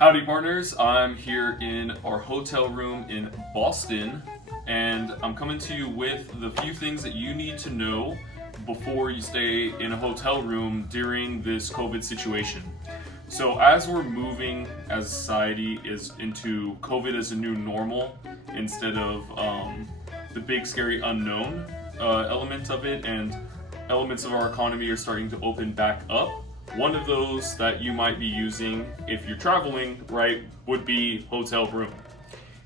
Howdy partners, I'm here in our hotel room in Boston, and I'm coming to you with the few things that you need to know before you stay in a hotel room during this COVID situation. So as we're moving as a society is into COVID as a new normal instead of the big scary unknown element of it, and elements of our economy are starting to open back up. One of those that you might be using if you're traveling, right, would be hotel room.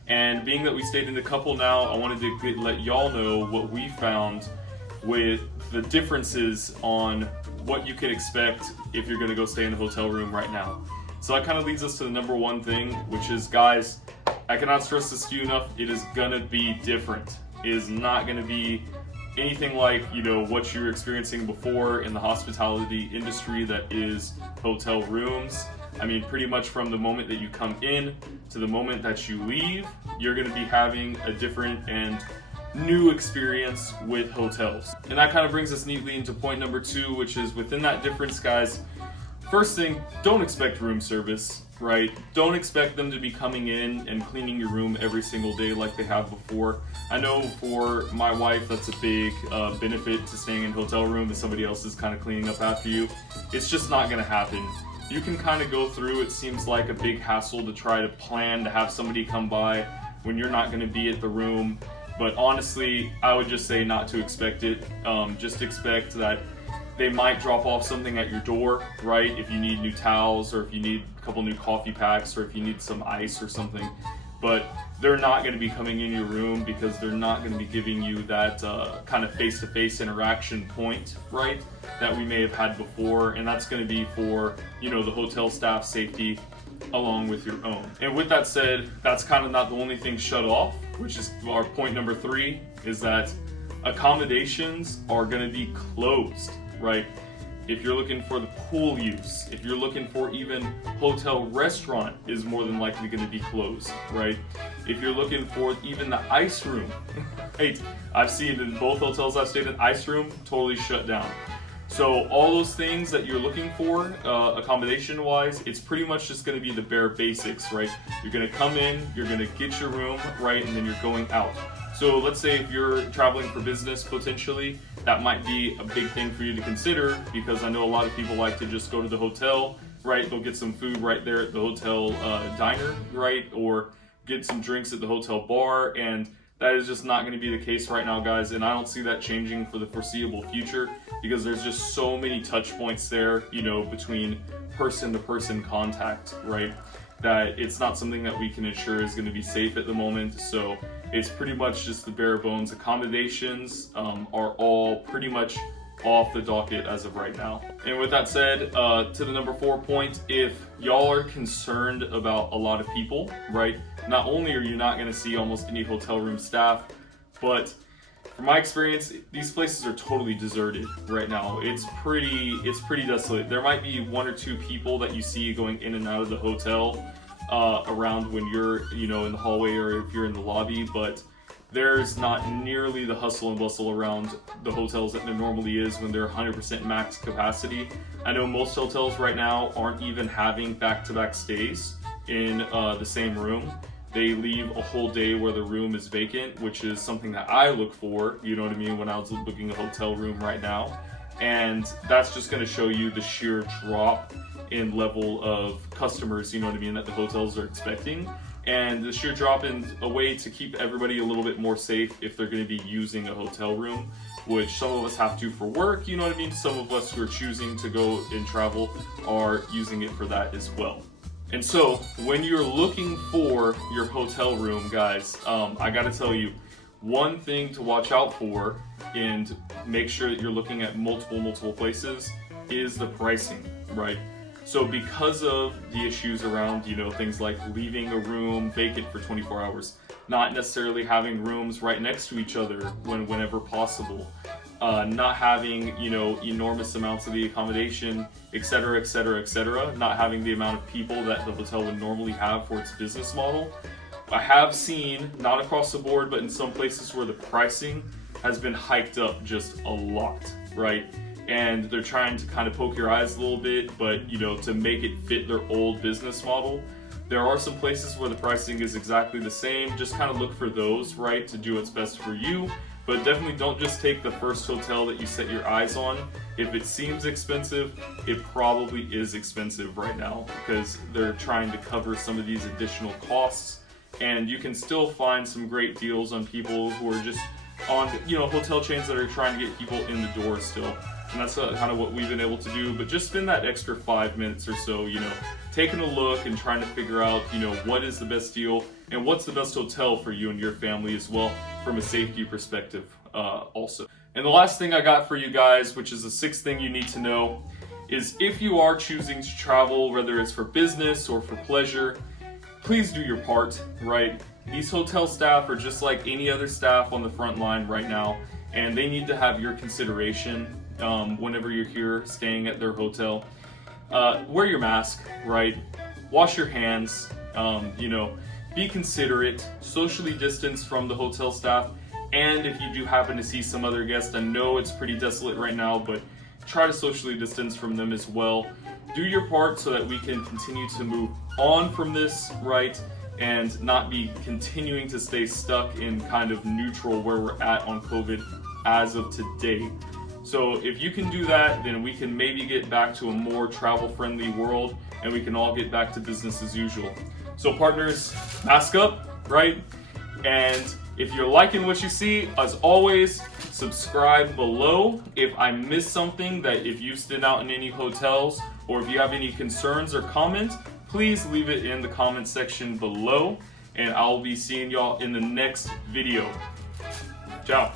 And being that we stayed in a couple now, I wanted to let y'all know what we found with the differences on what you can expect if you're gonna go stay in a hotel room right now. So that kind of leads us to the number one thing, which is, guys, I cannot stress this to you enough, it is gonna be different. It is not gonna be anything like, what you're experiencing before in the hospitality industry that is hotel rooms. I mean, pretty much from the moment that you come in to the moment that you leave, you're gonna be having a different and new experience with hotels. And that kind of brings us neatly into point number two, which is within that difference, guys. First thing, don't expect room service, right? Don't expect them to be coming in and cleaning your room every single day like they have before. I know for my wife, that's a big benefit to staying in a hotel room if somebody else is kind of cleaning up after you. It's just not gonna happen. You can kind of go through, it seems like a big hassle to try to plan to have somebody come by when you're not gonna be at the room. But honestly, I would just say not to expect it. Just expect that they might drop off something at your door, right? If you need new towels, or if you need a couple new coffee packs, or if you need some ice or something. But they're not going to be coming in your room because they're not going to be giving you that kind of face-to-face interaction point, right? That we may have had before, and that's going to be for, the hotel staff safety along with your own. And with that said, that's kind of not the only thing shut off, which is our point number three, is that accommodations are going to be closed. Right? If you're looking for the pool use, if you're looking for even hotel restaurant is more than likely going to be closed, right? If you're looking for even the ice room, right? I've seen in both hotels I've stayed in, ice room totally shut down. So all those things that you're looking for, accommodation wise, it's pretty much just going to be the bare basics, right? You're going to come in, you're going to get your room, right? And then you're going out. So let's say if you're traveling for business potentially, that might be a big thing for you to consider, because I know a lot of people like to just go to the hotel, right? They'll get some food right there at the hotel diner, right? Or get some drinks at the hotel bar, and that is just not going to be the case right now, guys. And I don't see that changing for the foreseeable future, because there's just so many touch points there, between person-to-person contact, right? That it's not something that we can ensure is going to be safe at the moment. So it's pretty much just the bare bones. Accommodations are all pretty much off the docket as of right now. And with that said, to the number 4 point, if y'all are concerned about a lot of people, right? Not only are you not going to see almost any hotel room staff, but from my experience, these places are totally deserted right now. It's pretty desolate. There might be one or two people that you see going in and out of the hotel around when you're, in the hallway, or if you're in the lobby, but there's not nearly the hustle and bustle around the hotels that there normally is when they're 100% max capacity. I know most hotels right now aren't even having back-to-back stays in the same room. They leave a whole day where the room is vacant, which is something that I look for, when I was booking a hotel room right now. And that's just going to show you the sheer drop in level of customers, that the hotels are expecting. And the sheer drop in a way to keep everybody a little bit more safe if they're going to be using a hotel room, which some of us have to for work, Some of us who are choosing to go and travel are using it for that as well. And so, when you're looking for your hotel room, guys, I gotta tell you, one thing to watch out for and make sure that you're looking at multiple places is the pricing, right? So because of the issues around, things like leaving a room vacant for 24 hours, not necessarily having rooms right next to each other whenever possible, not having, enormous amounts of the accommodation, etc., not having the amount of people that the hotel would normally have for its business model. I have seen, not across the board, but in some places where the pricing has been hiked up just a lot, right? And they're trying to kind of poke your eyes a little bit, but to make it fit their old business model. There are some places where the pricing is exactly the same. Just kind of look for those, right, to do what's best for you. But definitely don't just take the first hotel that you set your eyes on. If it seems expensive, it probably is expensive right now because they're trying to cover some of these additional costs. And you can still find some great deals on people who are just on, hotel chains that are trying to get people in the door still. And that's kind of what we've been able to do. But just spend that extra 5 minutes or so, taking a look and trying to figure out, what is the best deal and what's the best hotel for you and your family as well from a safety perspective also. And the last thing I got for you guys, which is the sixth thing you need to know, is if you are choosing to travel, whether it's for business or for pleasure, please do your part, right? These hotel staff are just like any other staff on the front line right now, and they need to have your consideration whenever you're here staying at their hotel. Wear your mask, right? Wash your hands, be considerate, socially distance from the hotel staff, and if you do happen to see some other guests, I know it's pretty desolate right now, but try to socially distance from them as well. Do your part so that we can continue to move on from this, right? And not be continuing to stay stuck in kind of neutral where we're at on COVID as of today. So if you can do that, then we can maybe get back to a more travel-friendly world and we can all get back to business as usual. So partners, mask up, right? And if you're liking what you see, as always, subscribe below. If I missed something, that if you've stayed out in any hotels or if you have any concerns or comments, please leave it in the comment section below, and I'll be seeing y'all in the next video. Ciao.